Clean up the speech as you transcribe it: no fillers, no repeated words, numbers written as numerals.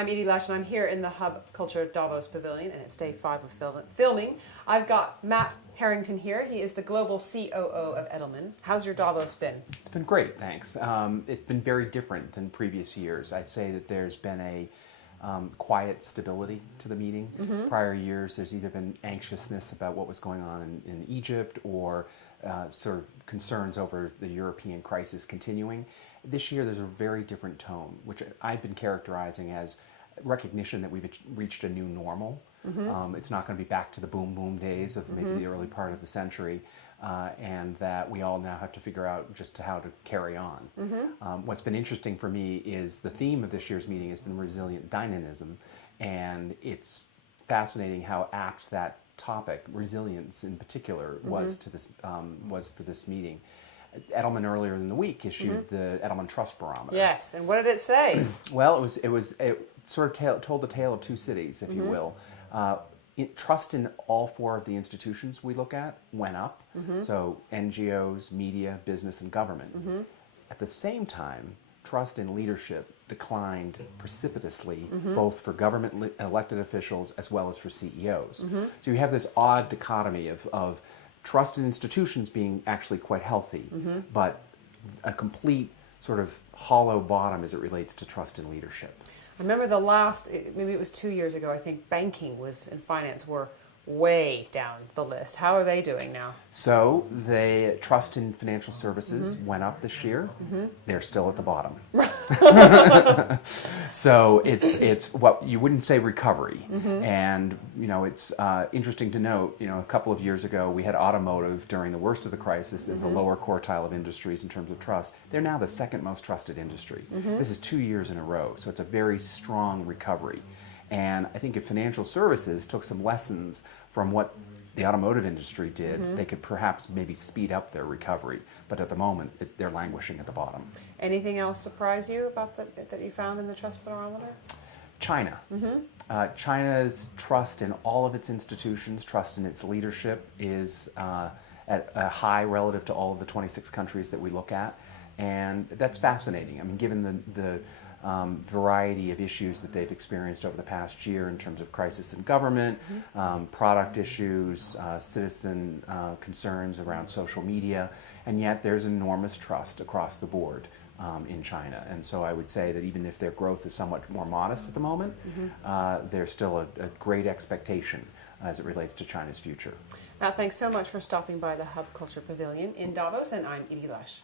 I'm Edie Lash, and I'm here in the Hub Culture Davos Pavilion, and it's day 5 of filming. I've got Matt Harrington here. He is the global COO of Edelman. How's your Davos been? It's been great, thanks. It's been very different than previous years. I'd say that there's been a quiet stability to the meeting. Prior years, there's either been anxiousness about what was going on in Egypt or sort of concerns over the European crisis continuing. This year, there's a very different tone, which I've been characterizing as recognition that we've reached a new normal. It's not going to be back to the boom days of maybe the early part of the century, and that we all now have to figure out just how to carry on. What's been interesting for me is the theme of this year's meeting has been resilient dynamism, and it's fascinating how apt that topic, resilience in particular, was for this meeting. Edelman earlier in the week issued the Edelman Trust Barometer. Yes, and what did it say? Well, it sort of told the tale of two cities, if you will. Trust in all 4 of the institutions we look at went up, so NGOs, media, business, and government. At the same time, trust in leadership declined precipitously, both for government elected officials as well as for CEOs. So you have this odd dichotomy of trust in institutions being actually quite healthy, but a complete sort of hollow bottom as it relates to trust in leadership. I remember the last, maybe it was 2 years ago, I think banking and finance were way down the list. How are they doing now? So the trust in financial services went up this year. They're still at the bottom. So it's what you wouldn't say recovery. And it's interesting to note, a couple of years ago we had automotive during the worst of the crisis in the lower quartile of industries in terms of trust. They're now the second most trusted industry. This is 2 years in a row, so it's a very strong recovery. And I think if financial services took some lessons from what the automotive industry did, they could perhaps maybe speed up their recovery. But at the moment, they're languishing at the bottom. Anything else surprise you about that you found in the Trust Barometer? China. China's trust in all of its institutions, trust in its leadership is at a high relative to all of the 26 countries that we look at. And that's fascinating. I mean, given the variety of issues that they've experienced over the past year in terms of crisis in government, product issues, citizen concerns around social media, and yet there's enormous trust across the board in China. And so I would say that even if their growth is somewhat more modest at the moment, there's still a great expectation as it relates to China's future. Matt, thanks so much for stopping by the Hub Culture Pavilion in Davos, and I'm Edie Lash.